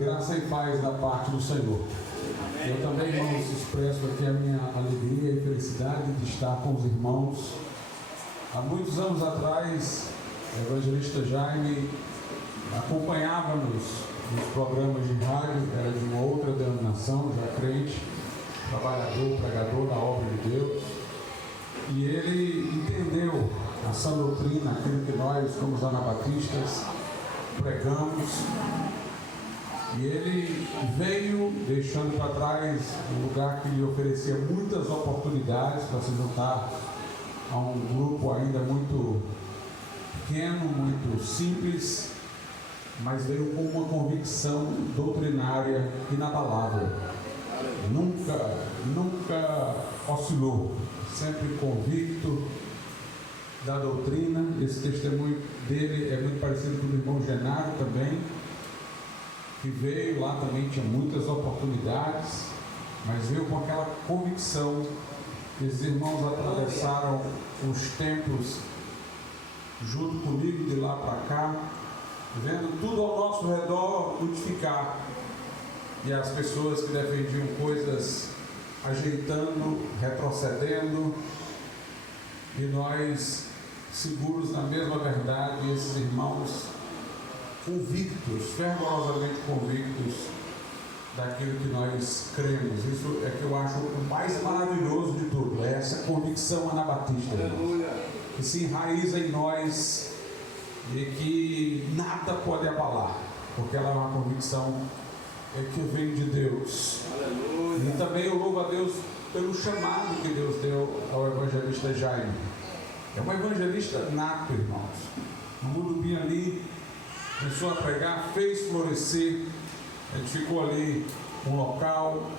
Graça e paz da parte do Senhor. Eu também, irmãos, expresso aqui a minha alegria e felicidade de estar com os irmãos. Há muitos anos atrás, o evangelista Jaime acompanhava-nos nos programas de rádio, era de uma outra denominação, já crente, trabalhador, pregador da obra de Deus. E ele entendeu a sã doutrina, aquilo que nós, como os anabatistas, pregamos. E ele veio deixando para trás um lugar que lhe oferecia muitas oportunidades para se juntar a um grupo ainda muito pequeno, muito simples, mas veio com uma convicção doutrinária inabalável. Nunca oscilou, sempre convicto da doutrina. Esse testemunho dele é muito parecido com o do irmão Genaro também, que veio lá também, tinha muitas oportunidades, mas veio com aquela convicção. Os irmãos atravessaram os tempos junto comigo, de lá para cá, vendo tudo ao nosso redor modificar, e as pessoas que defendiam coisas ajeitando, retrocedendo, e nós seguros na mesma verdade, e esses irmãos convictos, fervorosamente convictos daquilo que nós cremos. Isso é que eu acho o mais maravilhoso de tudo, é essa convicção anabatista, que se enraiza em nós e que nada pode abalar, porque ela é uma convicção que vem de Deus. Aleluia. E também eu louvo a Deus pelo chamado que Deus deu ao evangelista Jaime. É um evangelista nato, irmãos. No Murumbi ali, começou a pregar, fez florescer, edificou ali um local,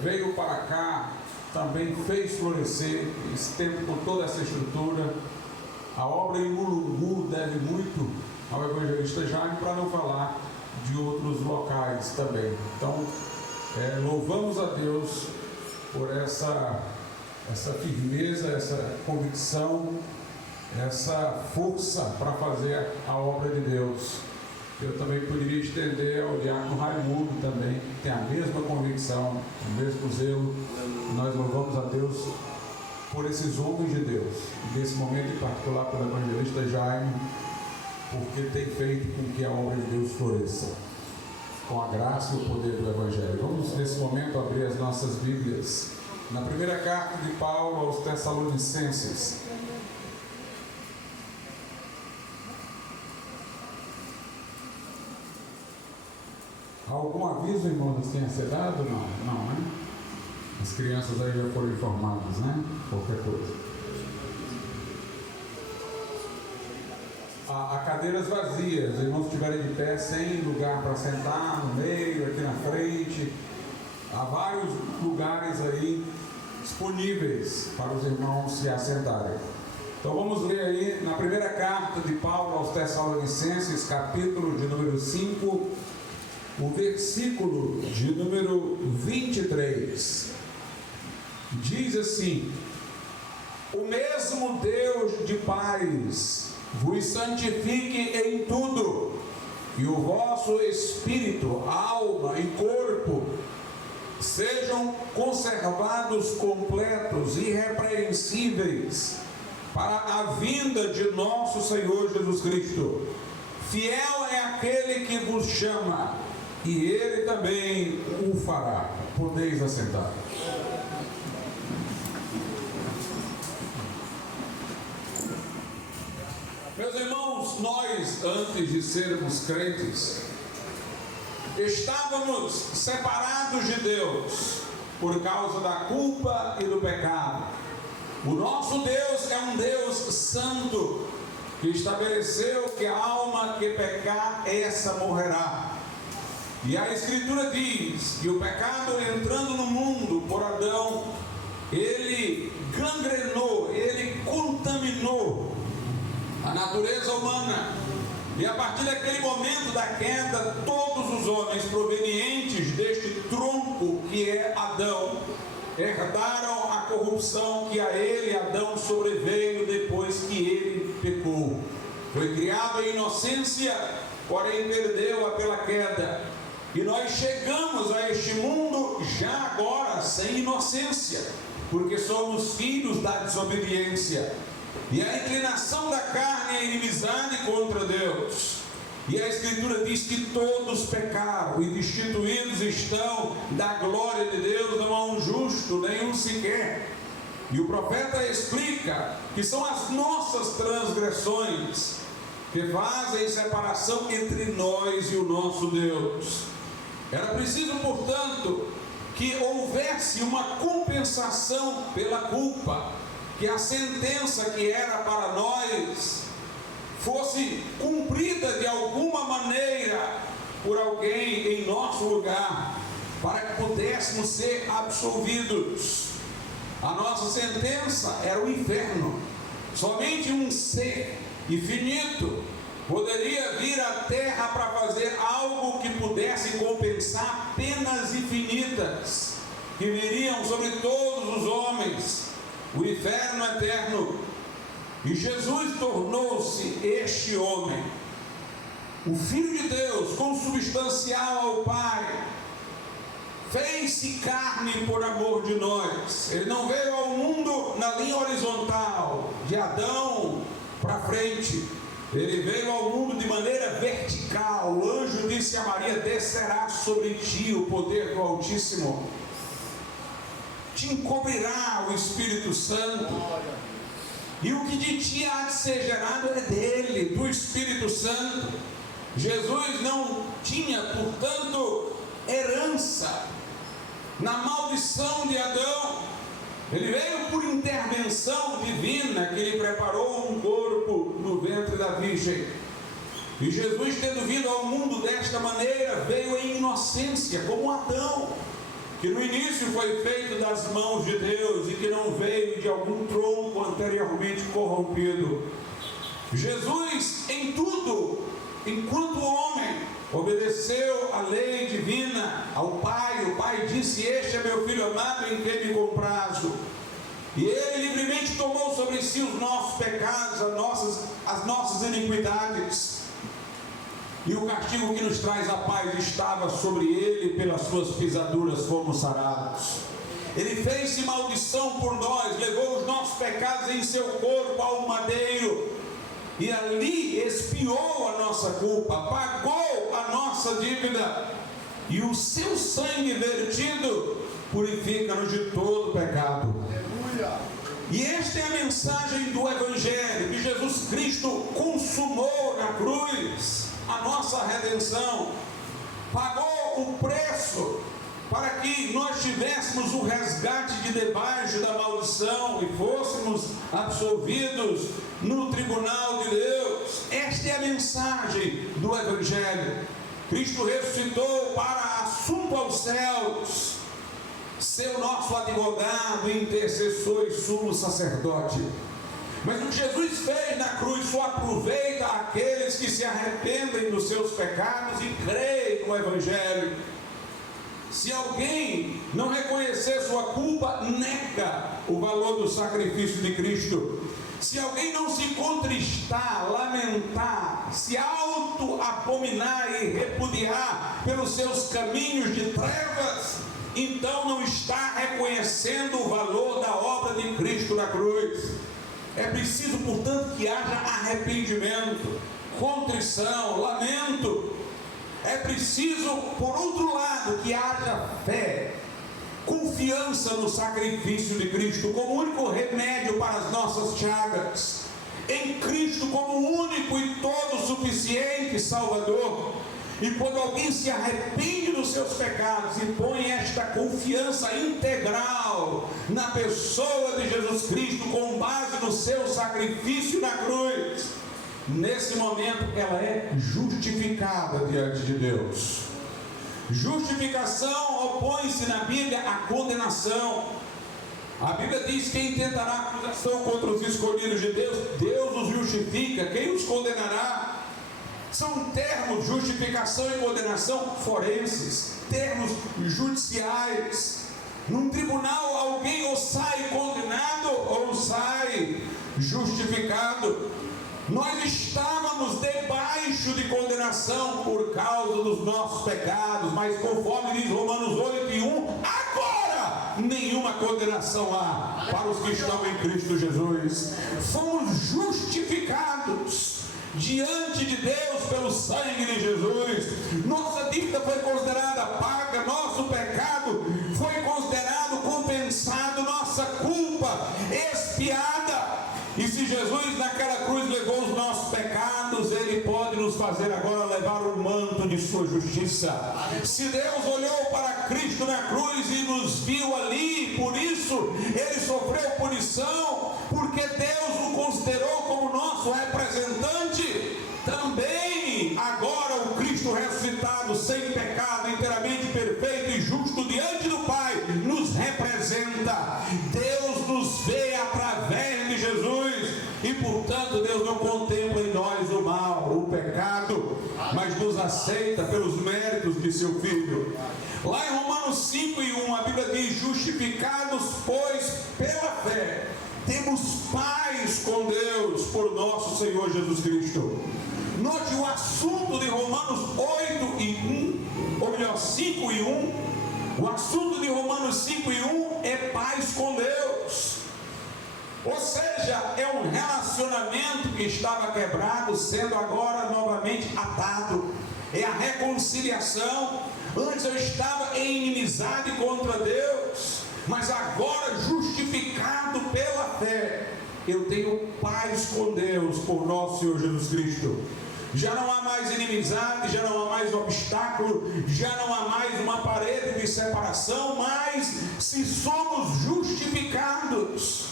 veio para cá, também fez florescer esse tempo com toda essa estrutura. A obra em Mulungu deve muito ao evangelista Jaime, para não falar de outros locais também. Então, louvamos a Deus por essa firmeza, essa convicção, essa força para fazer a obra de Deus. Eu também poderia estender ao diácono Raimundo também, que tem a mesma convicção, o mesmo zelo. Nós louvamos a Deus por esses homens de Deus, nesse momento em particular pelo evangelista Jaime, porque tem feito com que a obra de Deus floresça, com a graça e o poder do Evangelho. Vamos nesse momento abrir as nossas Bíblias na primeira carta de Paulo aos Tessalonicenses. Algum aviso, irmãos, tenha sido dado? Não, né? As crianças aí já foram informadas, né? Qualquer coisa. Há cadeiras vazias, os irmãos estiverem de pé, sem lugar para sentar, no meio, aqui na frente. Há vários lugares aí disponíveis para os irmãos se assentarem. Então vamos ler aí na primeira carta de Paulo aos Tessalonicenses, capítulo de número 5, o versículo de número 23. Diz assim: o mesmo Deus de paz vos santifique em tudo, e o vosso espírito, alma e corpo sejam conservados completos, irrepreensíveis, para a vinda de nosso Senhor Jesus Cristo. Fiel é aquele que vos chama, e Ele também o fará. Podeis assentar. Meus irmãos, nós, antes de sermos crentes, estávamos separados de Deus por causa da culpa e do pecado. O nosso Deus é um Deus santo, que estabeleceu que a alma que pecar, essa morrerá. E a Escritura diz que o pecado, entrando no mundo por Adão, ele gangrenou, ele contaminou a natureza humana. E a partir daquele momento da queda, todos os homens provenientes deste tronco que é Adão herdaram a corrupção que a ele, Adão, sobreveio depois que ele pecou. Foi criado em inocência, porém perdeu-a pela queda. E nós chegamos a este mundo já agora sem inocência, porque somos filhos da desobediência. E a inclinação da carne é inimizade contra Deus. E a Escritura diz que todos pecaram e destituídos estão da glória de Deus, não há um justo, nenhum sequer. E o profeta explica que são as nossas transgressões que fazem separação entre nós e o nosso Deus. Era preciso, portanto, que houvesse uma compensação pela culpa, que a sentença que era para nós fosse cumprida de alguma maneira por alguém em nosso lugar, para que pudéssemos ser absolvidos. A nossa sentença era o inferno. Somente um ser infinito poderia vir à terra para fazer algo que pudesse compensar penas infinitas que viriam sobre todos os homens, o inferno eterno. E Jesus tornou-se este homem, o Filho de Deus, consubstancial ao Pai, fez-se carne por amor de nós. Ele não veio ao mundo na linha horizontal, de Adão para frente. Ele veio ao mundo de maneira vertical. O anjo disse a Maria: descerá sobre ti o poder do Altíssimo, te encobrirá o Espírito Santo, e o que de ti há de ser gerado é dele, do Espírito Santo. Jesus não tinha, portanto, herança na maldição de Adão. Ele veio por intervenção divina, que lhe preparou um corpo no ventre da Virgem. E Jesus, tendo vindo ao mundo desta maneira, veio em inocência, como Adão, que no início foi feito das mãos de Deus e que não veio de algum tronco anteriormente corrompido. Jesus, em tudo, enquanto homem, obedeceu à lei divina, ao Pai. O Pai disse: este é meu Filho amado em quem me comprazo. E Ele livremente tomou sobre si os nossos pecados, as nossas iniquidades. E o castigo que nos traz a paz estava sobre Ele, pelas suas pisaduras fomos sarados. Ele fez-se maldição por nós, levou os nossos pecados em seu corpo ao madeiro, e ali expiou a nossa culpa, pagou a nossa dívida, e o seu sangue vertido purifica-nos de todo pecado. Aleluia. E esta é a mensagem do Evangelho, que Jesus Cristo consumou na cruz a nossa redenção, pagou o preço para que nós tivéssemos o resgate de debaixo da maldição e fôssemos absolvidos no tribunal de Deus. Esta é a mensagem do Evangelho. Cristo ressuscitou para assunto aos céus, ser o nosso advogado, intercessor e sumo sacerdote. Mas o que Jesus fez na cruz só aproveita aqueles que se arrependem dos seus pecados e creem no Evangelho. Se alguém não reconhecer sua culpa, nega o valor do sacrifício de Cristo. Se alguém não se contristar, lamentar, se auto-abominar e repudiar pelos seus caminhos de trevas, então não está reconhecendo o valor da obra de Cristo na cruz. É preciso, portanto, que haja arrependimento, contrição, lamento. É preciso, por outro lado, que haja fé, confiança no sacrifício de Cristo como único remédio para as nossas chagas, em Cristo como único e todo suficiente Salvador. E quando alguém se arrepende dos seus pecados e põe esta confiança integral na pessoa de Jesus Cristo, com base no seu sacrifício na cruz, nesse momento ela é justificada diante de Deus. Justificação opõe-se na Bíblia à condenação. A Bíblia diz: quem tentará acusação contra os escolhidos de Deus, Deus os justifica. Quem os condenará? São termos, justificação e condenação, forenses, termos judiciais. Num tribunal, alguém ou sai condenado ou sai justificado. Nós estávamos debaixo de condenação por causa dos nossos pecados, mas conforme diz Romanos 8:1, agora nenhuma condenação há para os que estão em Cristo Jesus. Fomos justificados diante de Deus pelo sangue de Jesus. Nossa dívida foi considerada paga, nosso pecado foi considerado compensado, nossa culpa expiada. E se Jesus naquela cruz levou os nossos pecados, Ele pode nos fazer agora levar o manto de sua justiça. Se Deus olhou para Cristo na cruz e nos viu ali, por isso Ele sofreu punição, porque Deus o considerou como nosso representante. Também agora o Cristo ressuscitado, sem pecado, inteiramente perfeito e justo diante do Pai, nos representa. Deus nos vê através de Jesus e portanto Deus não contempla em nós o mal, o pecado, mas nos aceita pelos méritos de seu Filho. Lá em Romanos 5:1 a Bíblia diz: justificados pois pela fé temos paz com Deus por nosso Senhor Jesus Cristo. Note o assunto de Romanos 8:1, ou melhor, 5:1. O assunto de Romanos 5:1 é paz com Deus. Ou seja, é um relacionamento que estava quebrado, sendo agora novamente atado. É a reconciliação. Antes eu estava em inimizade contra Deus, mas agora, justificado pela fé, eu tenho paz com Deus por nosso Senhor Jesus Cristo. Já não há mais inimizade, já não há mais obstáculo, já não há mais uma parede de separação, mas se somos justificados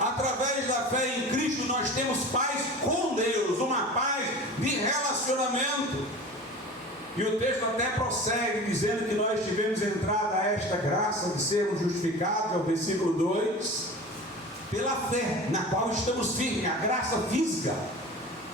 através da fé em Cristo, nós temos paz com Deus, uma paz de relacionamento. E o texto até prossegue dizendo que nós tivemos entrada a esta graça de sermos justificados, é o versículo 2, pela fé na qual estamos firmes, a graça física.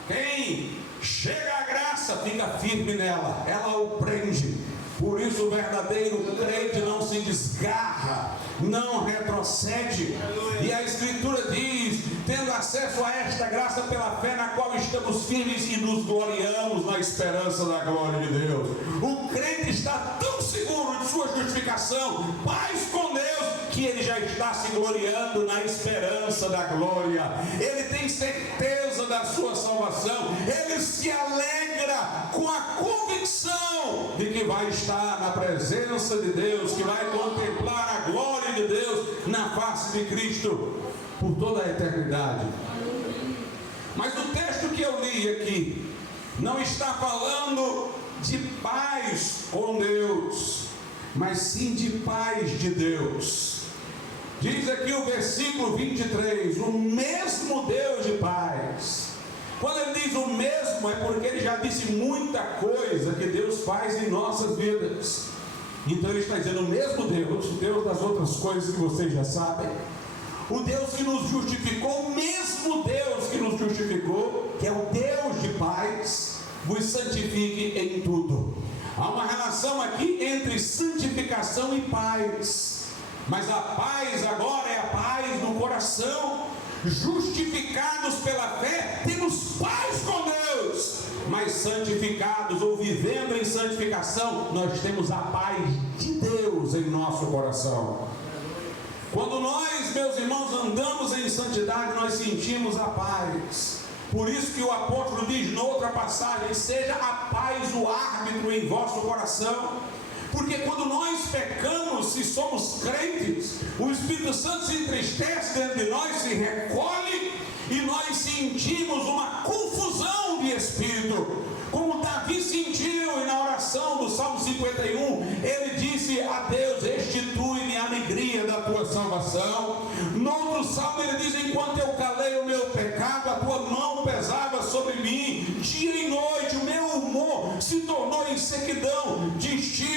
Quem chega à graça fica firme nela, ela o prende. Por isso o verdadeiro crente não se desgarra, não retrocede. E a Escritura diz: tendo acesso a esta graça pela fé na qual estamos firmes e nos gloriamos na esperança da glória de Deus. O crente está tão seguro de sua justificação, paz com Deus, que ele já está se gloriando na esperança da glória. Ele tem certeza da sua salvação, ele se alegra com a convicção de que vai estar na presença de Deus, que vai contemplar a glória de Deus na face de Cristo por toda a eternidade. Mas o texto que eu li aqui não está falando de paz com Deus, mas sim de paz de Deus. Diz aqui o versículo 23, o mesmo Deus de paz. Quando ele diz o mesmo, é porque ele já disse muita coisa que Deus faz em nossas vidas. Então ele está dizendo: o mesmo Deus, o Deus das outras coisas que vocês já sabem, o Deus que nos justificou, o mesmo Deus que nos justificou, que é o Deus de paz, vos santifique em tudo. Há uma relação aqui entre santificação e paz, mas a paz agora é a paz no coração. Justificados pela fé, temos paz com Deus, mas santificados ou vivendo em santificação, nós temos a paz de Deus em nosso coração. Quando nós, meus irmãos, andamos em santidade, nós sentimos a paz. Por isso que o apóstolo diz noutra passagem: seja a paz o árbitro em vosso coração. Porque quando nós pecamos, se somos crentes, o Espírito Santo se entristece dentro de nós, se recolhe, e nós sentimos uma confusão de espírito, como Davi sentiu. E na oração do Salmo 51, ele disse a Deus: restitui-me a alegria da tua salvação. No outro salmo ele diz: enquanto eu calei o meu pecado, a tua mão pesava sobre mim, dia e noite o meu humor se tornou em sequidão de estio.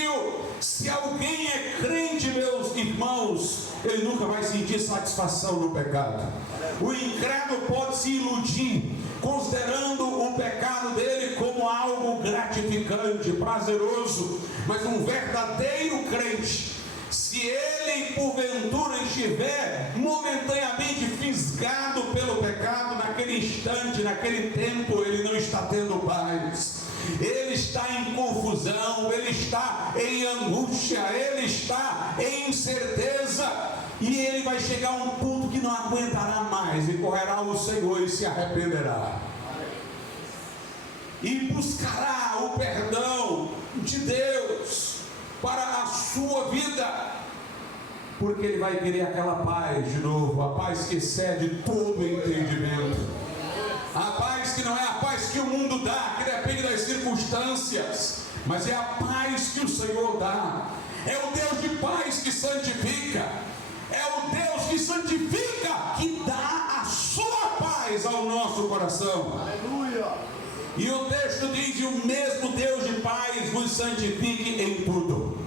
Se alguém é crente, meus irmãos, ele nunca vai sentir satisfação no pecado. O incrédulo pode se iludir, considerando o pecado dele como algo gratificante, prazeroso, mas um verdadeiro crente, se se ele porventura estiver momentaneamente fisgado pelo pecado, naquele instante, naquele tempo, ele não está tendo paz. Ele está em confusão, ele está em angústia, ele está em incerteza, e ele vai chegar a um ponto que não aguentará mais, e correrá ao Senhor e se arrependerá, e buscará o perdão de Deus para a sua vida, porque ele vai querer aquela paz de novo, a paz que excede todo entendimento, a paz que não é a paz que o mundo dá, que depende das circunstâncias, mas é a paz que o Senhor dá. É o Deus de paz que santifica, é o Deus que santifica, que dá a sua paz ao nosso coração. Aleluia! E o texto diz: e o mesmo Deus de paz vos santifique em tudo.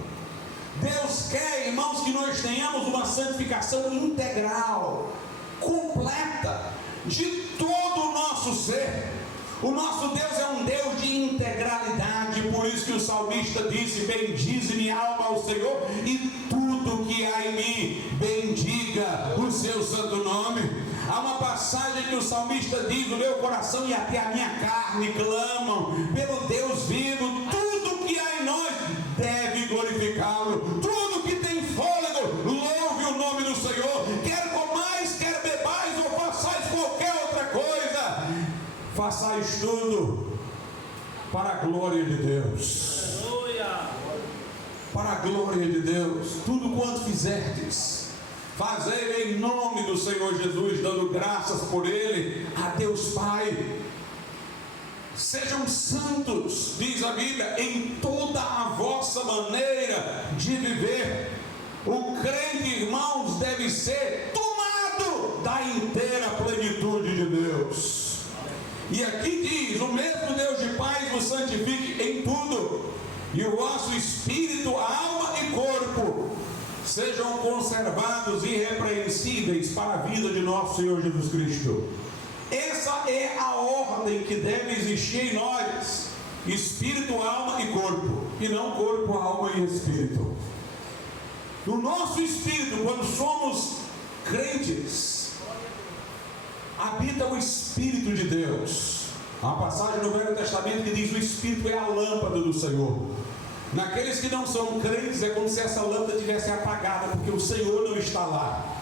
Deus quer, irmãos, que nós tenhamos uma santificação integral, completa, de todo o nosso ser. O nosso Deus é um Deus de integralidade, por isso que o salmista disse: bendize minha alma ao Senhor, e tudo que há em mim, bendiga o seu santo nome. Há uma passagem que o salmista diz: o meu coração e até a minha carne clamam pelo Deus vivo. Tudo que há em nós deve glorificá-lo. Tudo que tem fôlego, louve o nome do Senhor. Quer comais, quer bebais, ou façais qualquer outra coisa, façais tudo para a glória de Deus. Para a glória de Deus. Tudo quanto fizerdes, fazei em nome do Senhor Jesus, dando graças por Ele a Deus Pai. Sejam santos, diz a Bíblia, em toda a vossa maneira de viver. O crente, irmãos, deve ser tomado da inteira plenitude de Deus. E aqui diz: o mesmo Deus de paz vos santifique em tudo, e o vosso espírito, alma e corpo sejam conservados irrepreensíveis para a vida de nosso Senhor Jesus Cristo. Essa é a ordem que deve existir em nós: espírito, alma e corpo, e não corpo, alma e espírito. No nosso espírito, quando somos crentes, habita o Espírito de Deus. Há uma passagem no Velho Testamento que diz: o Espírito é a lâmpada do Senhor. Naqueles que não são crentes, é como se essa lâmpada estivesse apagada, porque o Senhor não está lá.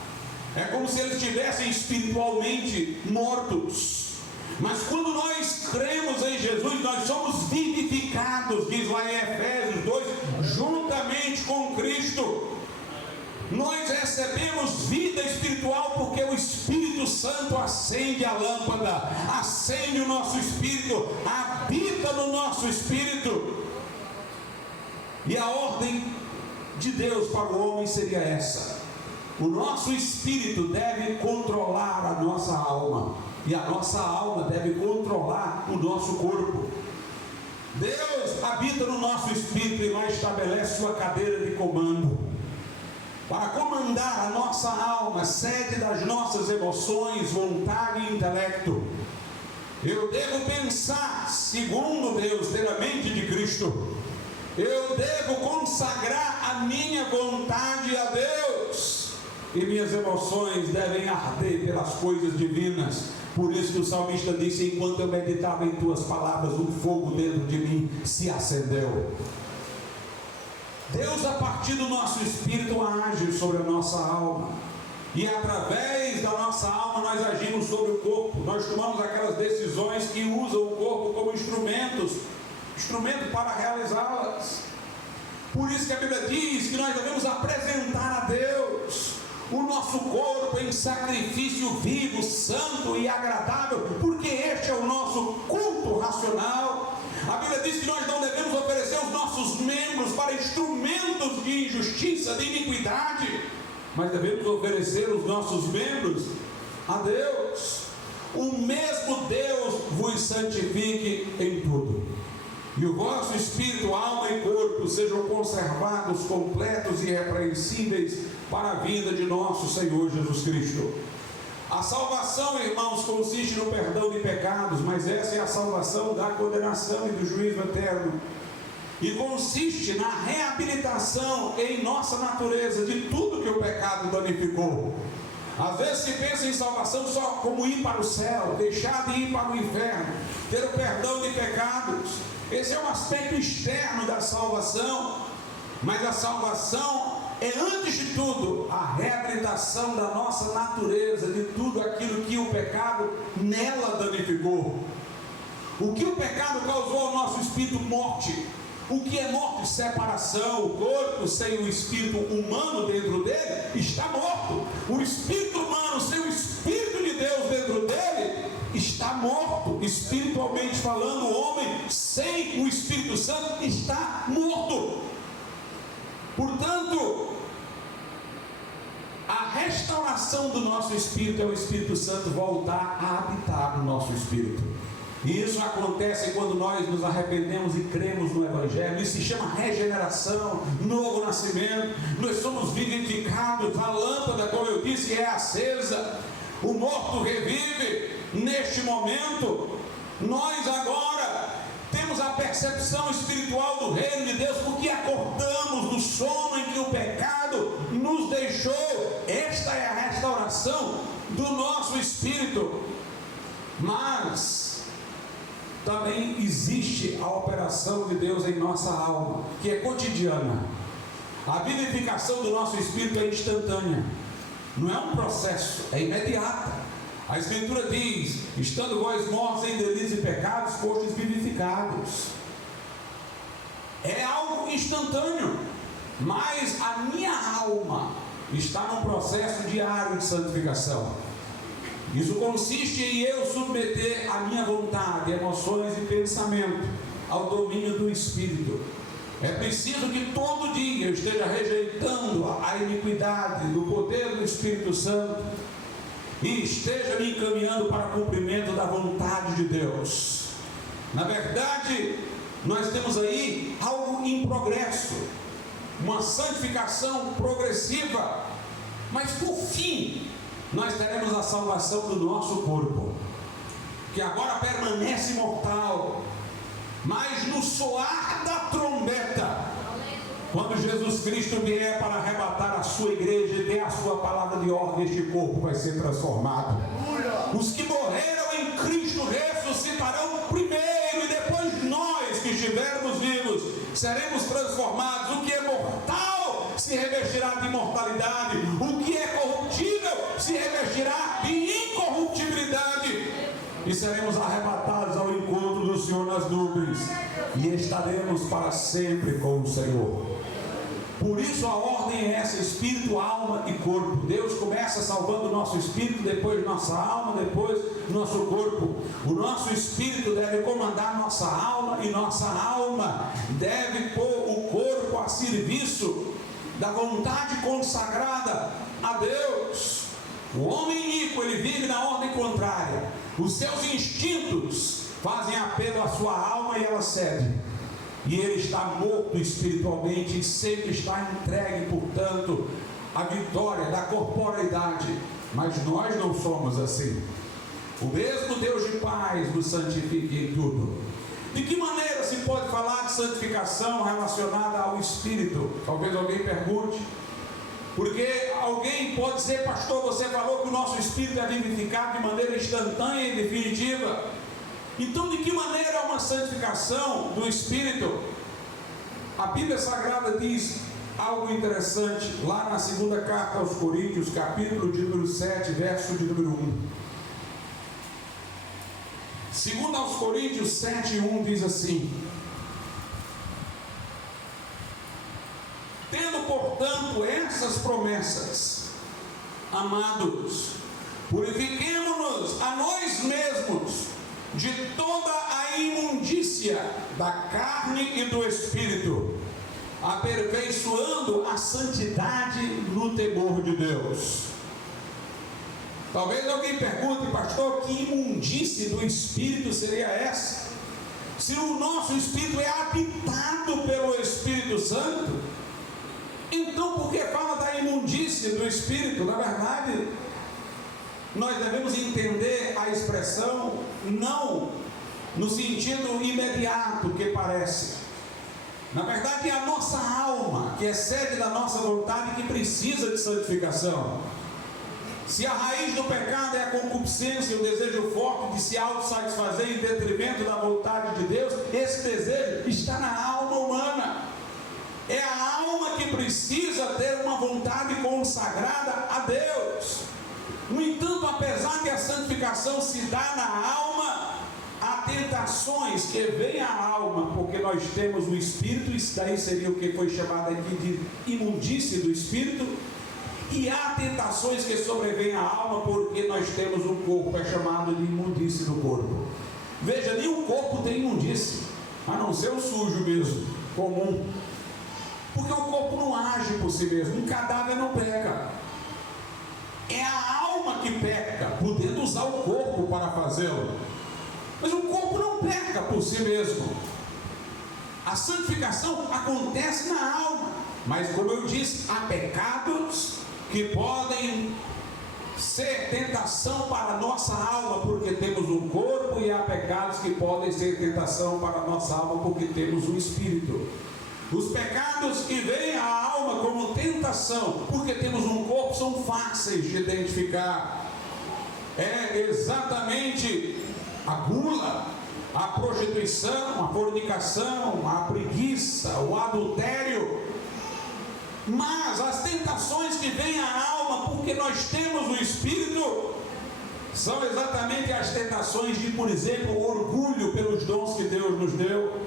É como se eles estivessem espiritualmente mortos. Mas quando nós cremos em Jesus, nós somos vivificados, diz lá em Efésios 2, juntamente com Cristo. Nós recebemos vida espiritual porque o Espírito Santo acende a lâmpada, acende o nosso espírito, habita no nosso espírito. E a ordem de Deus para o homem seria essa: o nosso espírito deve controlar a nossa alma, e a nossa alma deve controlar o nosso corpo. Deus habita no nosso espírito e lá estabelece sua cadeira de comando para comandar a nossa alma, sede das nossas emoções, vontade e intelecto. Eu devo pensar segundo Deus, ter a mente de Cristo. Eu devo consagrar a minha vontade a Deus, e minhas emoções devem arder pelas coisas divinas. Por isso que o salmista disse: enquanto eu meditava em tuas palavras, um fogo dentro de mim se acendeu. Deus, a partir do nosso espírito, age sobre a nossa alma, e através da nossa alma nós agimos sobre o corpo. Nós tomamos aquelas decisões que usam o corpo como instrumento para realizá-las. Por isso que a Bíblia diz que nós devemos apresentar a Deus o nosso corpo em sacrifício vivo, santo e agradável, porque este é o nosso culto racional. A Bíblia diz que nós não devemos oferecer os nossos membros para instrumentos de injustiça, de iniquidade, mas devemos oferecer os nossos membros a Deus. O mesmo Deus vos santifique em tudo, e o vosso espírito, alma e corpo sejam conservados completos e irrepreensíveis para a vinda de nosso Senhor Jesus Cristo. A salvação, irmãos, consiste no perdão de pecados, mas essa é a salvação da condenação e do juízo eterno. e consiste na reabilitação em nossa natureza de tudo que o pecado danificou. Às vezes se pensa em salvação só como ir para o céu, deixar de ir para o inferno, ter o perdão de pecados. Esse é um aspecto externo da salvação, mas a salvação é, antes de tudo, a reabilitação da nossa natureza, de tudo aquilo que o pecado nela danificou. O que o pecado causou ao nosso espírito? Morte. O que é morte? Separação. O corpo sem o espírito humano dentro dele está morto. O espírito humano sem o espírito de Deus dentro dele está morto. Espiritualmente falando, o homem sem o Espírito Santo está morto. Portanto, a restauração do nosso espírito é o Espírito Santo voltar a habitar no nosso espírito. E isso acontece quando nós nos arrependemos e cremos no Evangelho. Isso se chama regeneração, novo nascimento. Nós somos vivificados, a lâmpada, como eu disse, é acesa, o morto revive. Neste momento, nós agora temos a percepção espiritual do reino de Deus, porque acordamos do sono em que o pecado nos deixou. Esta é a restauração do nosso espírito. Mas também existe a operação de Deus em nossa alma, que é cotidiana. A vivificação do nosso espírito é instantânea, não é um processo, é imediata. A Escritura diz: estando vós mortos em delitos e pecados, fostes vivificados. É algo instantâneo, mas a minha alma está num processo diário de santificação. Isso consiste em eu submeter a minha vontade, emoções e pensamento ao domínio do Espírito. É preciso que todo dia eu esteja rejeitando a iniquidade do poder do Espírito Santo e esteja me encaminhando para o cumprimento da vontade de Deus. Na verdade, nós temos aí algo em progresso, uma santificação progressiva, mas por fim nós teremos a salvação do nosso corpo, que agora permanece mortal, mas no soar da trombeta, quando Jesus Cristo vier para arrebatar a sua igreja e der a sua palavra de ordem, este corpo vai ser transformado. Os que morreram em Cristo ressuscitarão primeiro, e depois nós que estivermos vivos seremos transformados. O que é mortal se revestirá de imortalidade, o que é corruptível se revestirá de incorruptibilidade, e seremos arrebatados ao encontro do Senhor nas nuvens, e estaremos para sempre com o Senhor. Por isso a ordem é essa: espírito, alma e corpo. Deus começa salvando o nosso espírito, depois nossa alma, depois nosso corpo. O nosso espírito deve comandar nossa alma, e nossa alma deve pôr o corpo a serviço da vontade consagrada a Deus. O homem iníquo, ele vive na ordem contrária. Os seus instintos fazem apelo à sua alma e ela cede. E ele está morto espiritualmente e sempre está entregue, portanto, à vitória da corporeidade. Mas nós não somos assim. O mesmo Deus de paz nos santifique em tudo. De que maneira se pode falar de santificação relacionada ao Espírito? Talvez alguém pergunte. Porque alguém pode dizer: pastor, você falou que o nosso Espírito é vivificado de maneira instantânea e definitiva. Então, de que maneira é uma santificação do Espírito? A Bíblia Sagrada diz algo interessante, lá na segunda carta aos Coríntios, capítulo de número 7, verso de número 1. Segundo aos Coríntios 7:1 diz assim: tendo, portanto, essas promessas, amados, purifiquemo-nos a nós mesmos de toda a imundícia da carne e do espírito, aperfeiçoando a santidade no temor de Deus. Talvez alguém pergunte: pastor, que imundície do espírito seria essa? Se o nosso espírito é habitado pelo Espírito Santo, então por que fala da imundície do espírito? Na verdade, nós devemos entender a expressão não no sentido imediato que parece, Na verdade, é a nossa alma, que é sede da nossa vontade, que precisa de santificação. Se a raiz do pecado é a concupiscência, o desejo forte de se autossatisfazer em detrimento da vontade de Deus, esse desejo está na alma humana. É a alma que precisa ter uma vontade consagrada a Deus. No entanto, apesar que a santificação se dá na alma, há tentações que vêm à alma, porque nós temos o Espírito, isso daí seria o que foi chamado aqui de imundície do Espírito, e há tentações que sobrevêm à alma, porque nós temos um corpo, é chamado de imundície do corpo. Veja, nenhum corpo tem imundície, a não ser o sujo mesmo, comum, porque o corpo não age por si mesmo, um cadáver não peca. É a alma que peca, podendo usar o corpo para fazê-lo. Mas o corpo não peca por si mesmo. A santificação acontece na alma. Mas como eu disse, há pecados que podem ser tentação para a nossa alma, porque temos um corpo, e há pecados que podem ser tentação para a nossa alma, porque temos um espírito. Os pecados que vêm à alma como tentação, porque temos um corpo, são fáceis de identificar. É exatamente a gula, a prostituição, a fornicação, a preguiça, o adultério. Mas as tentações que vêm à alma, porque nós temos o Espírito, são exatamente as tentações de, por exemplo, o orgulho pelos dons que Deus nos deu.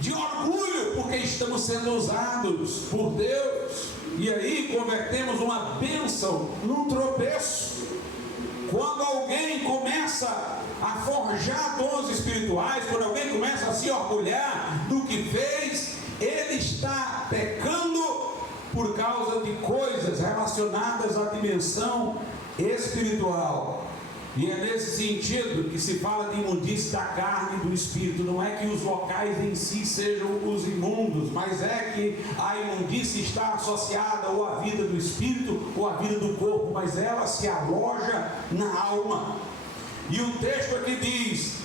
De orgulho, porque estamos sendo usados por Deus, e aí convertemos uma bênção num tropeço. Quando alguém começa a forjar dons espirituais, quando alguém começa a se orgulhar do que fez, ele está pecando por causa de coisas relacionadas à dimensão espiritual. E é nesse sentido que se fala de imundície da carne e do espírito. Não é que os locais em si sejam os imundos, mas é que a imundície está associada ou à vida do espírito ou à vida do corpo, mas ela se aloja na alma. E o texto aqui diz: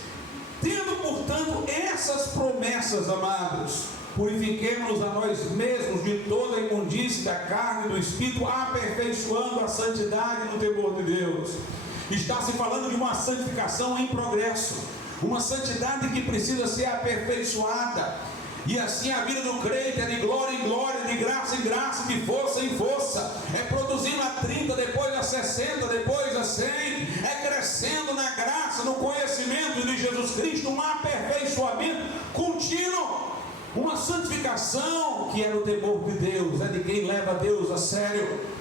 tendo portanto essas promessas, amados, purifiquemos a nós mesmos de toda a imundície da carne e do espírito, aperfeiçoando a santidade no temor de Deus. Está se falando de uma santificação em progresso, uma santidade que precisa ser aperfeiçoada. E assim a vida do crente é de glória em glória, de graça em graça, de força em força, é produzindo a 30, depois a 60, depois a 100, é crescendo na graça, no conhecimento de Jesus Cristo, um aperfeiçoamento contínuo, uma santificação que é no temor de Deus, é de quem leva Deus a sério.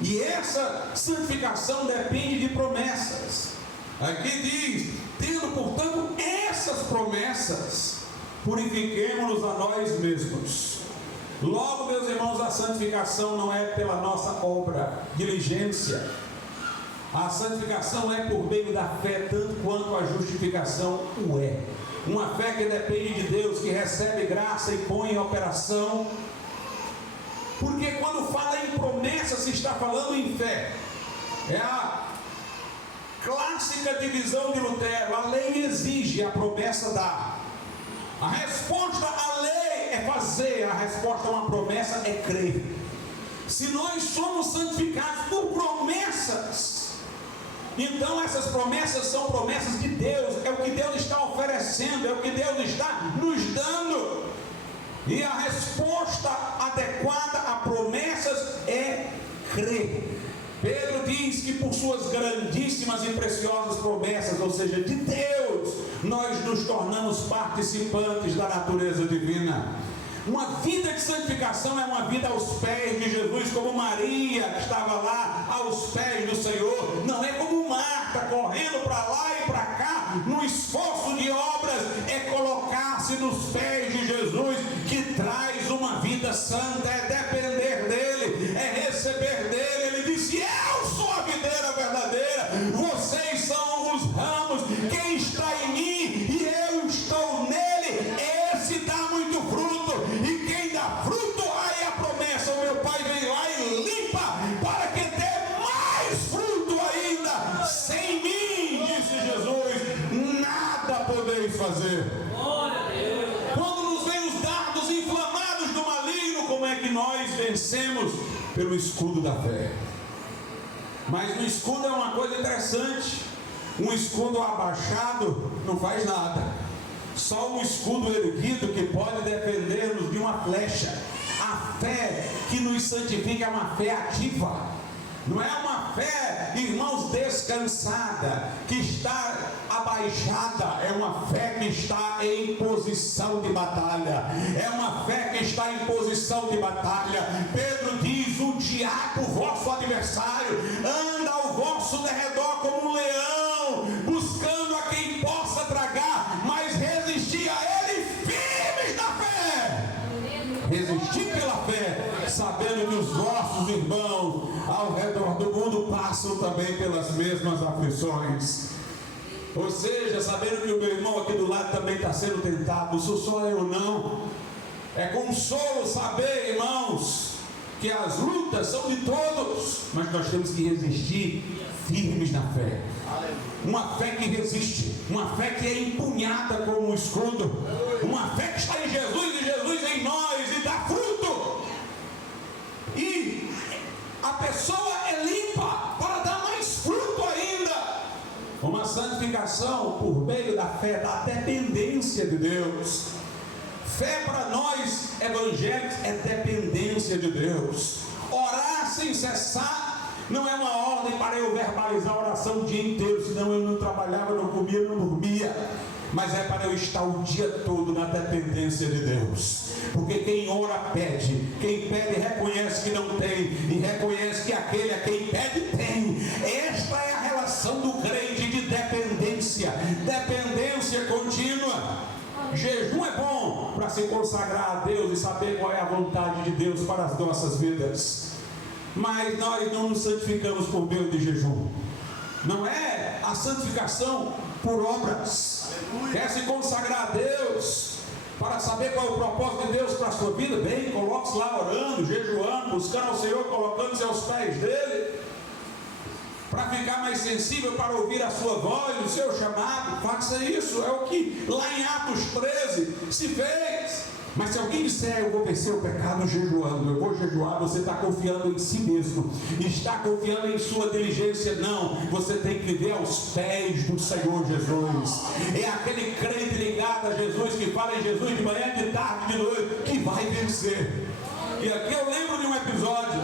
E essa santificação depende de promessas. Aqui diz: tendo portanto essas promessas, purifiquemo-nos a nós mesmos. Logo, meus irmãos, a santificação não é pela nossa obra, diligência. A santificação é por meio da fé, tanto quanto a justificação o é. Uma fé que depende de Deus, que recebe graça e põe em operação. Porque quando fala em promessa, se está falando em fé. É a clássica divisão de Lutero: a lei exige, a promessa dá. A resposta à lei é fazer, a resposta a uma promessa é crer. Se nós somos santificados por promessas, então essas promessas são promessas de Deus, é o que Deus está oferecendo, é o que Deus está nos dando. E a resposta adequada a promessas é crer. Pedro diz que por suas grandíssimas e preciosas promessas, ou seja, de Deus, nós nos tornamos participantes da natureza divina. Uma vida de santificação é uma vida aos pés de Jesus, como Maria, que estava lá aos pés do Senhor. Não é como Marta, correndo para lá e para cá, no esforço de obras. É colocar-se nos pés de Jesus, que traz uma vida santa. É depender dele, é receber dele. Ele disse: eu sou a videira verdadeira, vocês são os ramos. Quem está em mim e eu estou nele, esse dá muito fruto. E quem dá fruto, aí a promessa: o meu Pai vem lá e limpa, para que dê mais fruto ainda. Sem mim, disse Jesus, nada podeis fazer. Glória a Deus. vencemos pelo escudo da fé. Mas no escudo é uma coisa interessante. Um escudo abaixado não faz nada. Só um escudo erguido que pode defender-nos de uma flecha. A fé que nos santifica é uma fé ativa. Não é uma fé, irmãos, descansada, que está abaixada. É uma fé que está em posição de batalha. É uma fé que está em posição de batalha. Pedro diz: o diabo, vosso adversário, anda ao vosso derredor como um leão, buscando a quem possa tragar, mas resistir a ele firmes na fé. Resistir pela fé, sabendo que os vossos irmãos ao redor do mundo passam também pelas mesmas aflições. Ou seja, sabendo que o meu irmão aqui do lado também está sendo tentado, isso só eu não. É consolo saber, irmãos, que as lutas são de todos, mas nós temos que resistir firmes na fé. Uma fé que resiste, uma fé que é empunhada como um escudo, uma fé que está em Jesus e Jesus em nós e dá fruto. E a pessoa é limpa para dar mais fruto ainda. Uma santificação por meio da fé, da dependência de Deus. Fé para nós evangélicos é dependência de Deus. Orar sem cessar não é uma ordem para eu verbalizar a oração o dia inteiro, senão eu não trabalhava, não comia, não dormia. Mas é para eu estar o dia todo na dependência de Deus. Porque quem ora pede, quem pede reconhece que não tem, e reconhece que aquele a quem pede tem. Esta é a relação do crente de dependência, dependência contínua. Jejum é bom para se consagrar a Deus e saber qual é a vontade de Deus para as nossas vidas. Mas nós não nos santificamos por meio de jejum. Não é a santificação por obras. Quer se consagrar a Deus para saber qual é o propósito de Deus para a sua vida? Bem, coloque-se lá orando, jejuando, buscando ao Senhor, colocando-se aos pés dele, para ficar mais sensível para ouvir a sua voz, o seu chamado. Faça isso, é o que lá em Atos 13 se fez. Mas se alguém disser: eu vou vencer o pecado jejuando, eu vou jejuar, você está confiando em si mesmo, está confiando em sua diligência. Não, você tem que viver aos pés do Senhor Jesus. É aquele crente ligado a Jesus, que fala em Jesus de manhã, de tarde, de noite, que vai vencer. E aqui eu lembro de um episódio,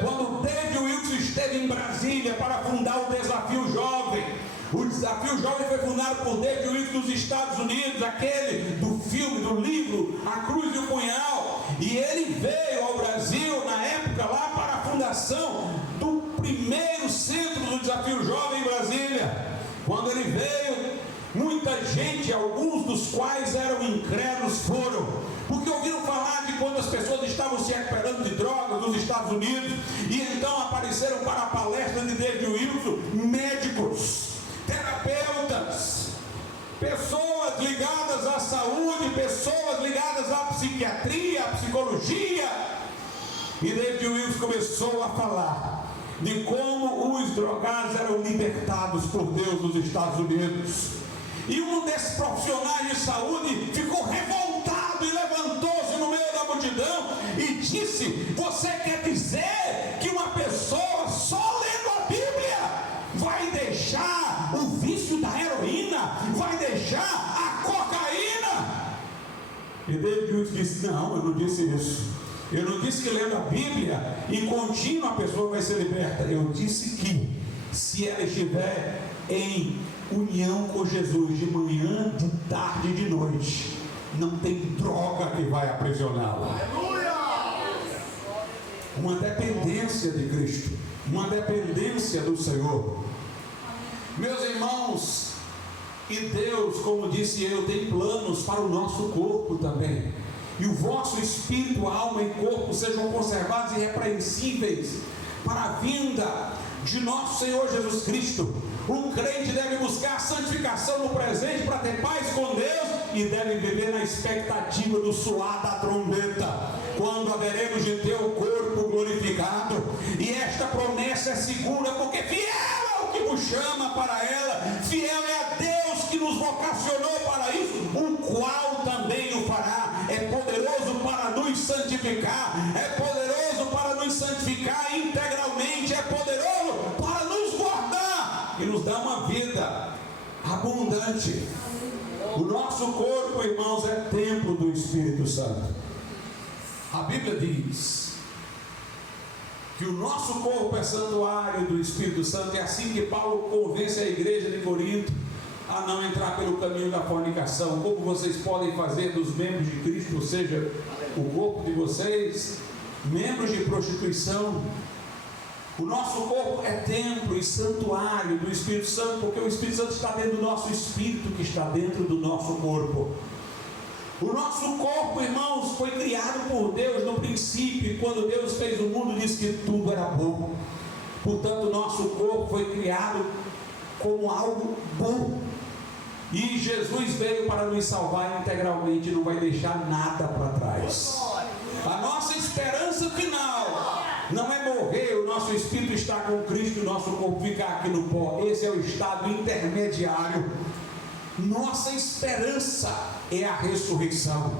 quando David Wilson esteve em Brasília para fundar o Desafio Jovem. O Desafio Jovem foi fundado por David Wilson dos Estados Unidos, aquele do filme, do livro A Cruz e o Punhal. E ele veio ao Brasil na época lá para a fundação do primeiro centro do Desafio Jovem em Brasília. Quando ele veio, muita gente, alguns dos quais eram incrédulos, foram, porque ouviram falar de quantas pessoas estavam se recuperando de drogas nos Estados Unidos. E então apareceram para a palestra de David Wilson médicos, terapeutas, pessoas ligadas à saúde, pessoas ligadas à psiquiatria, à psicologia. E David Wilson começou a falar de como os drogados eram libertados por Deus nos Estados Unidos. E um desses profissionais de saúde ficou revoltado e levantou-se no meio da multidão e disse: você quer dizer que uma pessoa só lendo a Bíblia vai deixar o vício da heroína, vai deixar a cocaína? E David Wilson disse: não, eu não disse isso. Eu não disse que lendo a Bíblia e contínua a pessoa vai ser liberta. Eu disse que se ela estiver em união com Jesus de manhã, de tarde e de noite, não tem droga que vai aprisioná-la. Uma dependência de Cristo, uma dependência do Senhor. Meus irmãos, e Deus, como disse eu, tem planos para o nosso corpo também. E o vosso espírito, alma e corpo sejam conservados irrepreensíveis para a vinda de nosso Senhor Jesus Cristo. Um crente deve buscar a santificação no presente para ter paz com Deus, e deve viver na expectativa do soar da trombeta, quando haveremos de ter o corpo glorificado. E esta promessa é segura, porque fiel é o que nos chama para ela, fiel é a Deus que nos vocacionou para isso, o qual também o fará. É poderoso para nos santificar, é poderoso para importante. O nosso corpo, irmãos, é templo do Espírito Santo. A Bíblia diz que o nosso corpo é santuário do Espírito Santo. É assim que Paulo convence a igreja de Corinto a não entrar pelo caminho da fornicação. Como vocês podem fazer dos membros de Cristo, ou seja, o corpo de vocês, membros de prostituição? O nosso corpo é templo e santuário do Espírito Santo, porque o Espírito Santo está dentro do nosso espírito, que está dentro do nosso corpo. O nosso corpo, irmãos, foi criado por Deus no princípio, e quando Deus fez o mundo, disse que tudo era bom. Portanto, o nosso corpo foi criado como algo bom. E Jesus veio para nos salvar integralmente, não vai deixar nada para trás. A nossa esperança final não é morrer, o nosso espírito está com Cristo e o nosso corpo ficar aqui no pó. Esse é o estado intermediário. Nossa esperança é a ressurreição.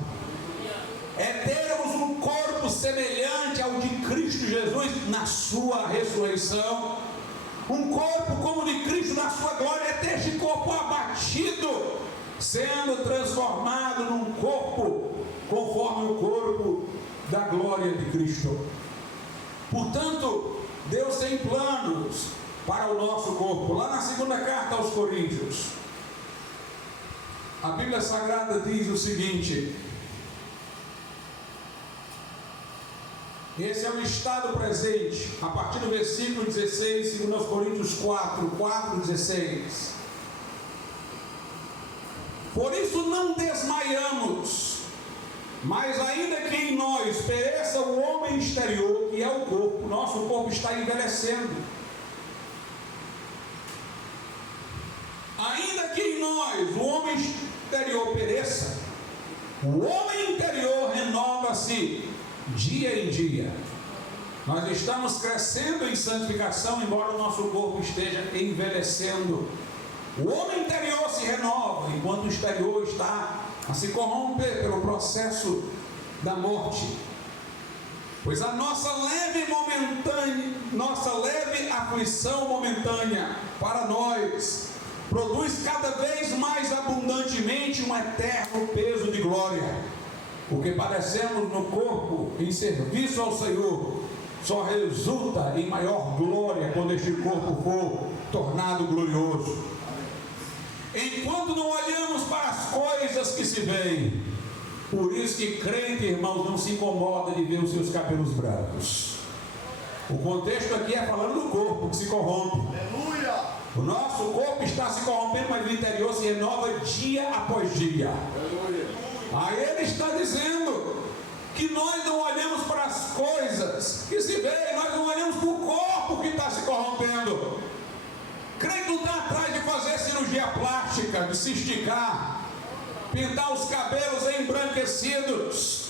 É termos um corpo semelhante ao de Cristo Jesus na sua ressurreição. Um corpo como o de Cristo na sua glória. É ter este corpo abatido, sendo transformado num corpo conforme o corpo da glória de Cristo. Portanto, Deus tem planos para o nosso corpo. Lá na segunda carta aos Coríntios, a Bíblia Sagrada diz o seguinte: esse é o estado presente, a partir do versículo 16, 2 Coríntios 4, 16. Por isso não desmaiamos, mas ainda que em nós pereça o homem exterior, que é o corpo, nosso corpo está envelhecendo. Ainda que em nós o homem exterior pereça, o homem interior renova-se dia em dia. Nós estamos crescendo em santificação, embora o nosso corpo esteja envelhecendo. O homem interior se renova, enquanto o exterior está a se corromper pelo processo da morte. Pois a nossa leve aflição momentânea para nós produz cada vez mais abundantemente um eterno peso de glória. O que padecemos no corpo em serviço ao Senhor só resulta em maior glória quando este corpo for tornado glorioso. Enquanto não olhamos para as coisas que se veem, por isso que crente, irmãos, não se incomoda de ver os seus cabelos brancos. O contexto aqui é falando do corpo que se corrompe. Aleluia! O nosso corpo está se corrompendo, mas o interior se renova dia após dia. Aleluia! Aí ele está dizendo que nós não olhamos para as coisas que se veem, nós não olhamos para o corpo que está se corrompendo. Crente não está atrás de fazer cirurgia plástica, de se esticar, pintar os cabelos embranquecidos.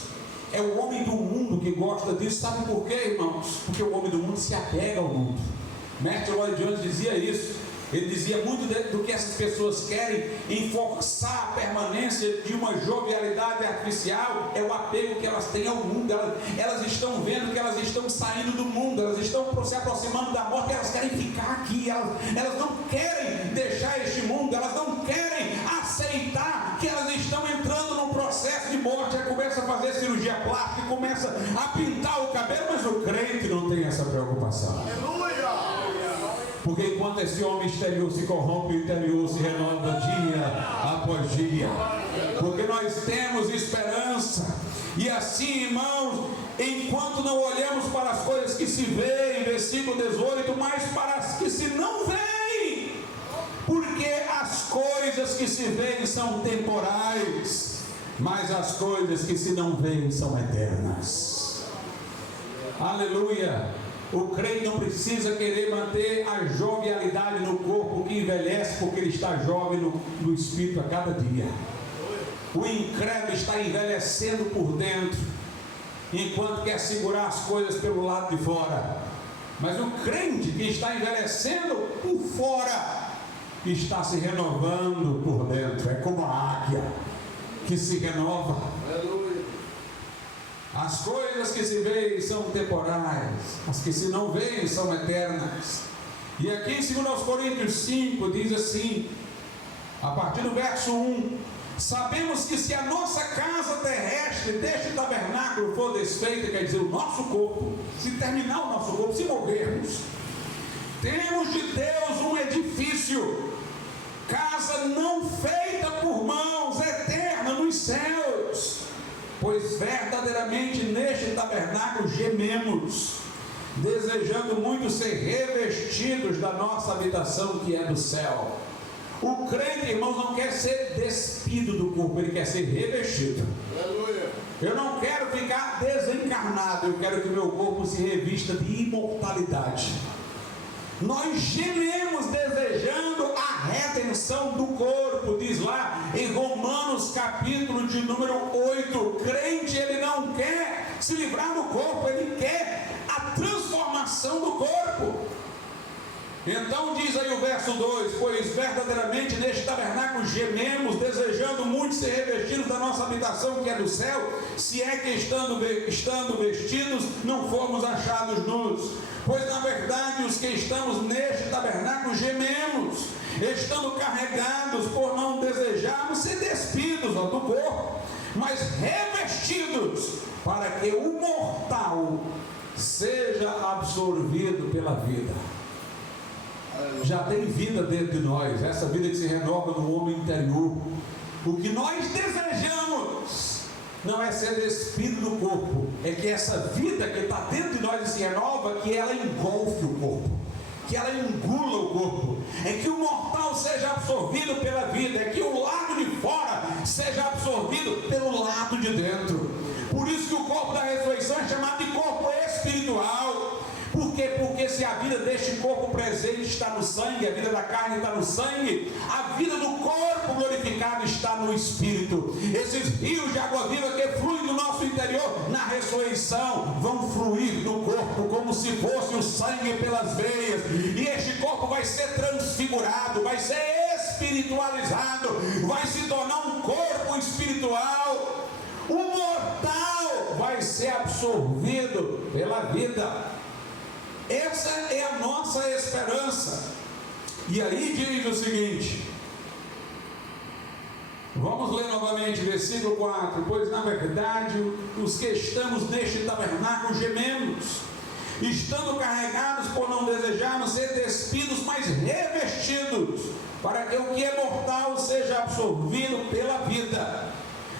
É o homem do mundo que gosta disso. Sabe por quê, irmãos? Porque o homem do mundo se apega ao mundo. Mestre Lloyd Jones dizia isso. Ele dizia muito do que essas pessoas querem em forçar a permanência de uma jovialidade artificial é o apego que elas têm ao mundo. Elas estão vendo que elas estão saindo do mundo, elas estão se aproximando da morte, elas querem ficar aqui, elas não querem deixar este mundo, elas não querem aceitar que elas estão entrando num processo de morte. Aí começa a fazer cirurgia plástica, começa a pintar o cabelo, mas o crente não tem essa preocupação. Aleluia! Porque enquanto esse homem exterior se corrompe, o interior se renova dia após dia. Porque nós temos esperança. E assim, irmãos, enquanto não olhamos para as coisas que se veem, versículo 18, mas para as que se não veem. Porque as coisas que se veem são temporais, mas as coisas que se não veem são eternas. Aleluia! O crente não precisa querer manter a jovialidade no corpo que envelhece, porque ele está jovem no espírito a cada dia. O incrédulo está envelhecendo por dentro, enquanto quer segurar as coisas pelo lado de fora. Mas o crente que está envelhecendo por fora, está se renovando por dentro. É como a águia que se renova. Aleluia. As coisas que se veem são temporais, as que se não veem são eternas. E aqui em 2 Coríntios 5 diz assim: A partir do verso 1, sabemos que se a nossa casa terrestre deste tabernáculo for desfeita, quer dizer, o nosso corpo, se terminar o nosso corpo, se morrermos, temos de Deus um edifício, casa não feita por mãos, eterna nos céus, pois verdadeiramente neste tabernáculo gememos, desejando muito ser revestidos da nossa habitação que é do céu. O crente, irmãos, não quer ser despido do corpo, ele quer ser revestido. Aleluia. Eu não quero ficar desencarnado, eu quero que meu corpo se revista de imortalidade. Nós gememos desejando a redenção do corpo, diz lá em Romanos capítulo de número 8, o crente ele não quer se livrar do corpo, ele quer a transformação do corpo. Então diz aí o verso 2, pois verdadeiramente neste tabernáculo gememos, desejando muito ser revestidos da nossa habitação que é do céu, se é que estando vestidos, não formos achados nus. Pois na verdade os que estamos neste tabernáculo gememos, estando carregados por não desejarmos ser despidos do corpo, mas revestidos, para que o mortal seja absorvido pela vida. Já tem vida dentro de nós, essa vida que se renova no homem interior. O que nós desejamos não é ser despido do corpo, é que essa vida que está dentro de nós e se renova, que ela engolfe o corpo, que ela engula o corpo, é que o mortal seja absorvido pela vida, é que o lado de fora seja absorvido pelo lado de dentro. Por isso que o corpo da ressurreição é chamado de corpo espiritual. Por quê? Porque se a vida deste corpo presente está no sangue, a vida da carne está no sangue, a vida do corpo glorificado está no Espírito. Esses rios de água viva que fluem do nosso interior, na ressurreição, vão fluir no corpo como se fosse o sangue pelas veias. E este corpo vai ser transfigurado, vai ser espiritualizado, vai se tornar um corpo espiritual. O mortal vai ser absorvido pela vida. Essa é a nossa esperança. E aí diz o seguinte, vamos ler novamente versículo 4, pois na verdade os que estamos neste tabernáculo gememos, estando carregados por não desejarmos ser despidos, mas revestidos, para que o que é mortal seja absorvido pela vida.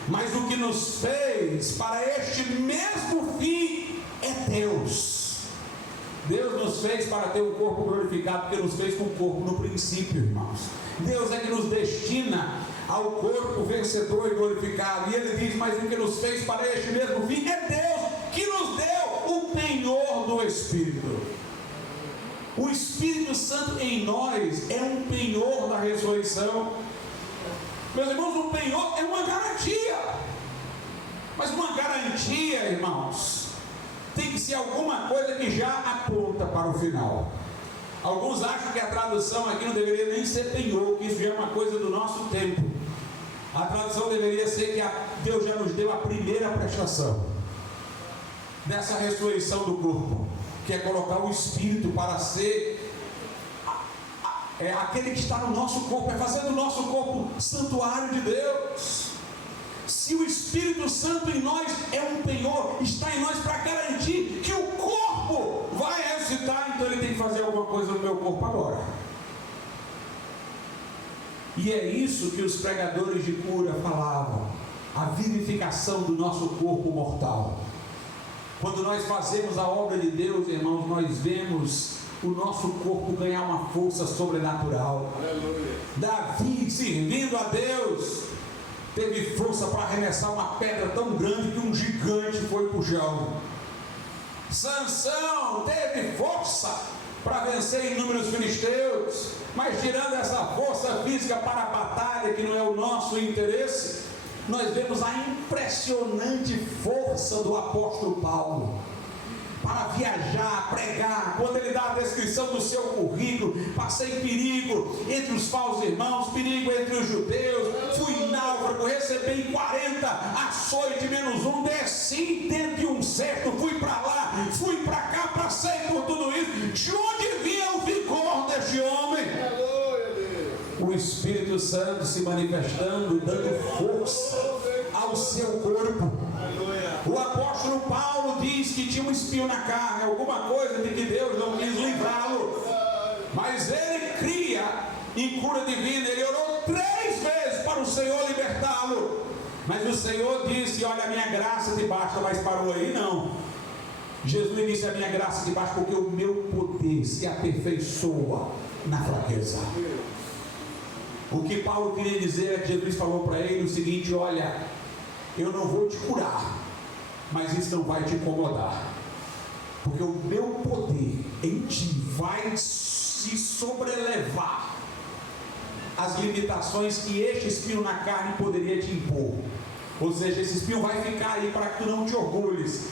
Mas o que nos fez para este mesmo fim é Deus. Deus nos fez para ter um corpo glorificado, porque nos fez com o corpo no princípio, irmãos. Deus é que nos destina ao corpo vencedor e glorificado. E Ele diz, mas o que nos fez para este mesmo fim é Deus, que nos deu o penhor do Espírito. O Espírito Santo em nós é um penhor da ressurreição. Meus irmãos, um penhor é uma garantia. Mas uma garantia, irmãos, tem que ser alguma coisa que já aponta para o final. Alguns acham que a tradução aqui não deveria nem ser penhor, que isso já é uma coisa do nosso tempo. A tradução deveria ser que Deus já nos deu a primeira prestação dessa ressurreição do corpo, que é colocar o Espírito para ser aquele que está no nosso corpo, é fazer do nosso corpo santuário de Deus. Se o Espírito Santo em nós é um penhor, está em nós para garantir que o corpo vai ressuscitar, então ele tem que fazer alguma coisa no meu corpo agora. E é isso que os pregadores de cura falavam, a vivificação do nosso corpo mortal. Quando nós fazemos a obra de Deus, irmãos, nós vemos o nosso corpo ganhar uma força sobrenatural. Aleluia. Davi, servindo a Deus, teve força para arremessar uma pedra tão grande que um gigante foi para o chão. Sansão teve força para vencer inúmeros filisteus, mas tirando essa força física para a batalha, que não é o nosso interesse, nós vemos a impressionante força do apóstolo Paulo para viajar, pregar. Quando ele dá a descrição do seu currículo, passei perigo entre os falsos irmãos, perigo entre os judeus, fui náufrago, recebi 40 açoites menos um, desci dentro de um cerco, fui para lá, fui para cá, passei por tudo isso. De onde vinha o vigor deste homem? O Espírito Santo se manifestando, dando força ao seu corpo. O apóstolo Paulo diz que tinha um espinho na carne, alguma coisa de que Deus não quis livrá-lo, mas ele cria em cura divina. Ele orou 3 vezes para o Senhor libertá-lo, mas o Senhor disse: olha, a minha graça te basta. Mas parou aí? Não. Jesus disse: a minha graça te basta, porque o meu poder se aperfeiçoa na fraqueza. O que Paulo queria dizer é que Jesus falou para ele o seguinte: olha, eu não vou te curar, mas isso não vai te incomodar, porque o meu poder em ti vai se sobrelevar as limitações que este espinho na carne poderia te impor. Ou seja, esse espinho vai ficar aí para que tu não te orgulhes,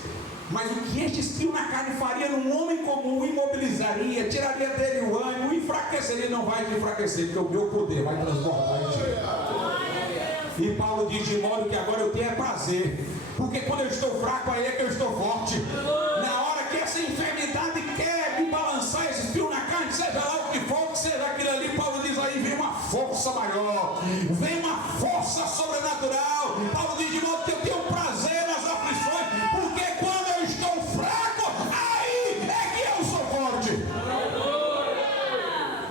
mas o que este espinho na carne faria num homem comum, imobilizaria, tiraria dele o ânimo, enfraqueceria. Não vai te enfraquecer, porque o meu poder vai transbordar em ti. E Paulo diz: de modo que agora eu tenho prazer, porque quando eu estou fraco, aí é que eu estou forte. Na hora que essa enfermidade quer me balançar, esse espinho na carne, seja lá o que for, que seja aquilo ali, Paulo diz: aí vem uma força maior, vem uma força sobrenatural. Paulo diz: de modo que eu tenho prazer nas aflições, porque quando eu estou fraco, aí é que eu sou forte.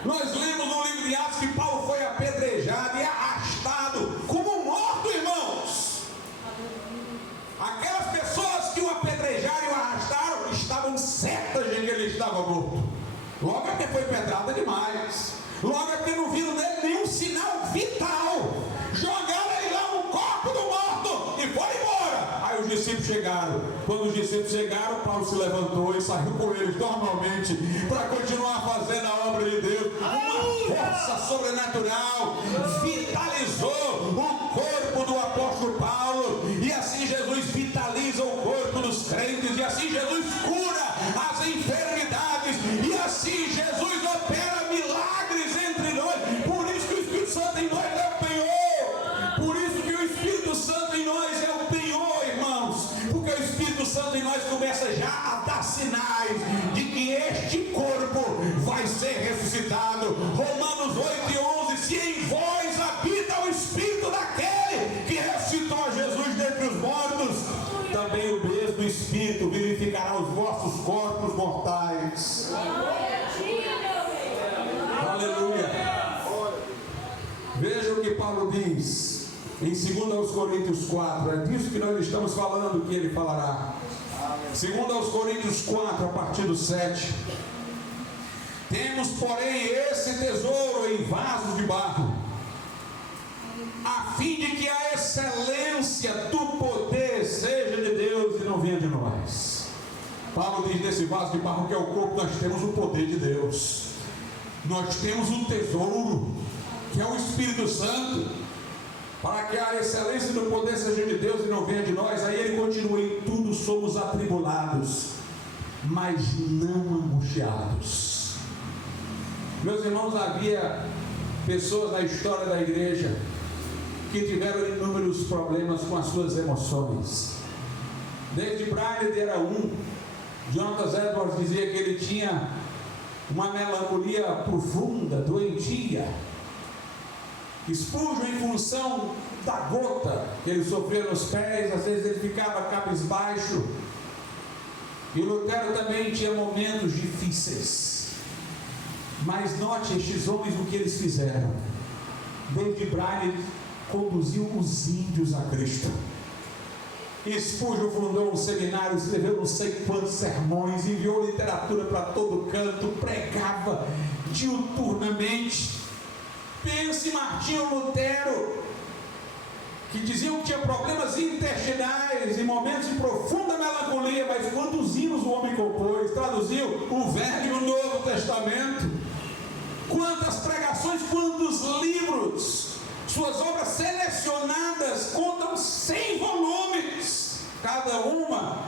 Nós lemos no livro de Atos que Paulo foi apedrejado e arrastado como morto, irmãos. Aquelas pessoas que o apedrejaram e o arrastaram estavam certas de que ele estava morto. Logo é porque foi pedrada demais. Logo é porque não viram nele nenhum sinal vital. Jogaram ele lá no corpo do morto e foi embora. Aí os discípulos chegaram. Quando os discípulos chegaram, Paulo se levantou e saiu com eles normalmente para continuar fazendo a obra de Deus. Uma força sobrenatural vitalizou o corpo do apóstolo Paulo, e assim Jesus vitaliza o corpo dos crentes, e assim Jesus cura as enfermidades, e assim Jesus opera milagres entre nós. Por isso que o Espírito Santo em nós é o penhor. Por isso que o Espírito Santo em nós é o penhor, irmãos. Porque o Espírito Santo em nós começa já a dar sinais de que este corpo vai ser ressuscitado. Romanos 8:11: se em vós habita o Espírito daquele que ressuscitou Jesus dentre os mortos, também o mesmo Espírito vivificará os vossos corpos mortais. Aleluia. Veja o que Paulo diz em 2 Coríntios 4. É disso que nós estamos falando, que ele falará. 2 Coríntios 4, a partir do 7. Temos, porém, esse tesouro em vasos de barro, a fim de que a excelência do poder seja de Deus e não venha de nós. Paulo diz: nesse vaso de barro que é o corpo, nós temos o poder de Deus. Nós temos um tesouro, que é o Espírito Santo, para que a excelência do poder seja de Deus e não venha de nós. Aí ele continua: em tudo somos atribulados, mas não angustiados. Meus irmãos, havia pessoas na história da igreja que tiveram inúmeros problemas com as suas emoções. David Brainerd era um. Jonathan Edwards dizia que ele tinha uma melancolia profunda, doentia. Spurgeon, em função da gota que ele sofria nos pés, às vezes ele ficava cabisbaixo. E Lutero também tinha momentos difíceis. Mas note estes homens, o que eles fizeram. David Brainerd conduziu os índios a Cristo. Spurgeon fundou um seminário, escreveu não sei quantos sermões, enviou literatura para todo canto, pregava diuturnamente. Pense Martinho Lutero, que diziam que tinha problemas intestinais e momentos de profunda melancolia, mas quantos hinos o homem compôs, traduziu o Velho e o Novo Testamento, quantas pregações, quantos livros. Suas obras selecionadas contam 100 volumes, cada uma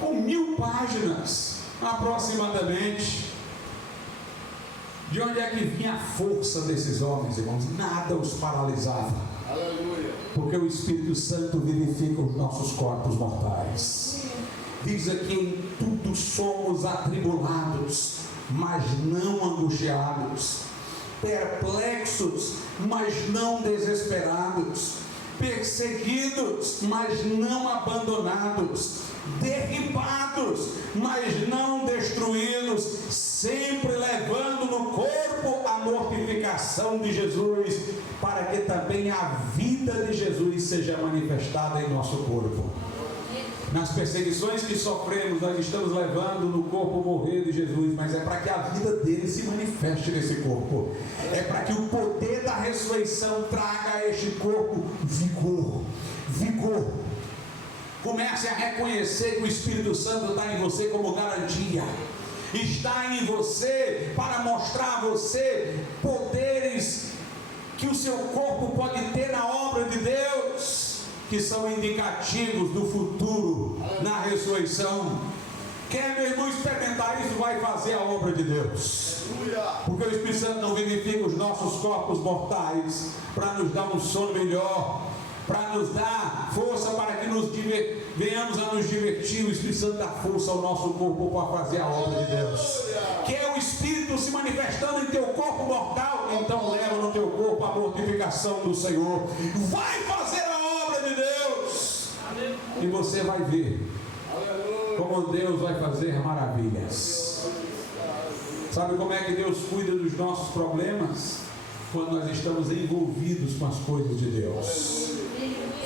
com 1000 páginas aproximadamente. De onde é que vinha a força desses homens, irmãos? Nada os paralisava. Aleluia. Porque o Espírito Santo vivifica os nossos corpos mortais. Diz aqui: em tudo somos atribulados, mas não angustiados, perplexos, mas não desesperados, perseguidos, mas não abandonados, derribados, mas não destruídos, sempre levando no corpo a mortificação de Jesus, para que também a vida de Jesus seja manifestada em nosso corpo. Nas perseguições que sofremos, nós estamos levando no corpo o morrer de Jesus, mas é para que a vida dele se manifeste nesse corpo. É para que o poder da ressurreição traga a este corpo vigor. Comece a reconhecer que o Espírito Santo está em você como garantia. Está em você para mostrar a você poderes que o seu corpo pode ter na obra de Deus, que são indicativos do futuro na ressurreição. Quer, meu irmão, experimentar isso, vai fazer a obra de Deus. Porque o Espírito Santo não vivifica os nossos corpos mortais para nos dar um sono melhor, para nos dar força para que venhamos a nos divertir. O Espírito Santo dá força ao nosso corpo para fazer a obra de Deus. Quer o Espírito se manifestando em teu corpo mortal? Então leva no teu corpo a mortificação do Senhor. Vai fazer a obra de Deus. E você vai ver como Deus vai fazer maravilhas. Sabe como é que Deus cuida dos nossos problemas? Quando nós estamos envolvidos com as coisas de Deus.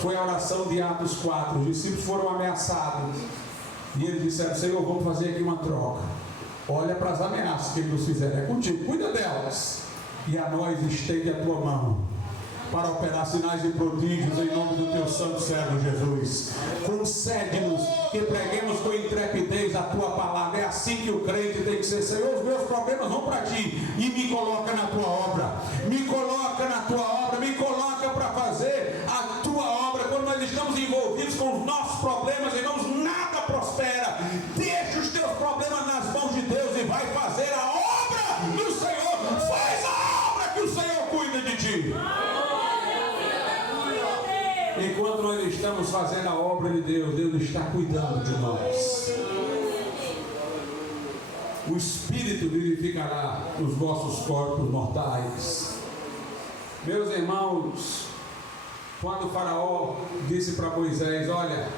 Foi a oração de Atos 4. Os discípulos foram ameaçados e eles disseram: Senhor, vamos fazer aqui uma troca. Olha para as ameaças que eles nos fizeram, é contigo, cuida delas, e a nós estende a tua mão para operar sinais e prodígios em nome do teu santo servo Jesus. Concede-nos que preguemos com intrepidez a tua palavra. É assim que o crente tem que ser. Senhor, os meus problemas vão para ti e me coloca na tua obra, me coloca na tua obra, me coloca para fazer a tua obra. Quando nós estamos envolvidos com os nossos problemas, irmãos, nada prospera. Deixa os teus problemas nas mãos de Deus e vai fazer a obra do Senhor. Faz a obra que o Senhor cuida de ti. Enquanto nós estamos fazendo a obra de Deus, Deus está cuidando de nós. O Espírito vivificará os vossos corpos mortais. Meus irmãos, quando o faraó disse para Moisés: olha,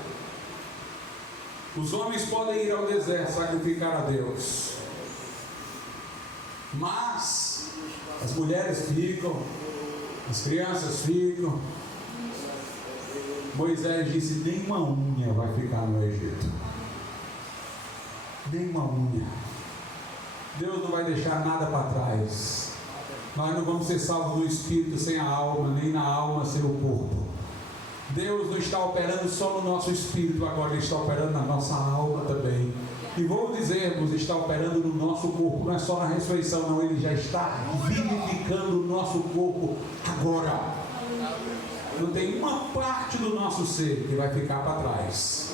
os homens podem ir ao deserto sacrificar a Deus, mas as mulheres ficam, as crianças ficam. Moisés disse: nem uma unha vai ficar no Egito, nem uma unha. Deus não vai deixar nada para trás. Nós não vamos ser salvos no Espírito sem a alma, nem na alma sem o corpo. Deus não está operando só no nosso Espírito agora, Ele está operando na nossa alma também. E vou dizer-vos, está operando no nosso corpo, não é só na ressurreição não, Ele já está vivificando o nosso corpo agora. Não tem uma parte do nosso ser que vai ficar para trás.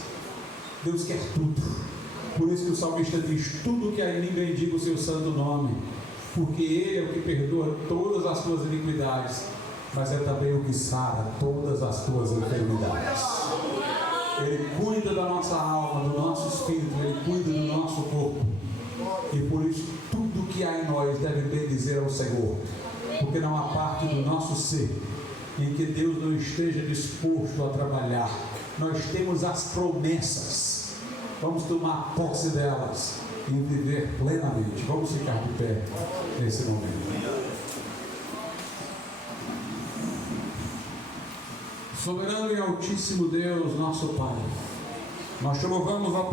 Deus quer tudo. Por isso que o salmista diz: tudo que há em mim bendiga o seu santo nome, porque Ele é o que perdoa todas as tuas iniquidades, mas é também o que sara todas as tuas enfermidades. Ele cuida da nossa alma, do nosso espírito, Ele cuida do nosso corpo. E por isso tudo que há em nós deve bendizer ao Senhor, porque não há parte do nosso ser em que Deus não esteja disposto a trabalhar. Nós temos as promessas, vamos tomar posse delas e viver plenamente. Vamos ficar de pé nesse momento. Soberano e altíssimo Deus, nosso Pai, nós te louvamos, ó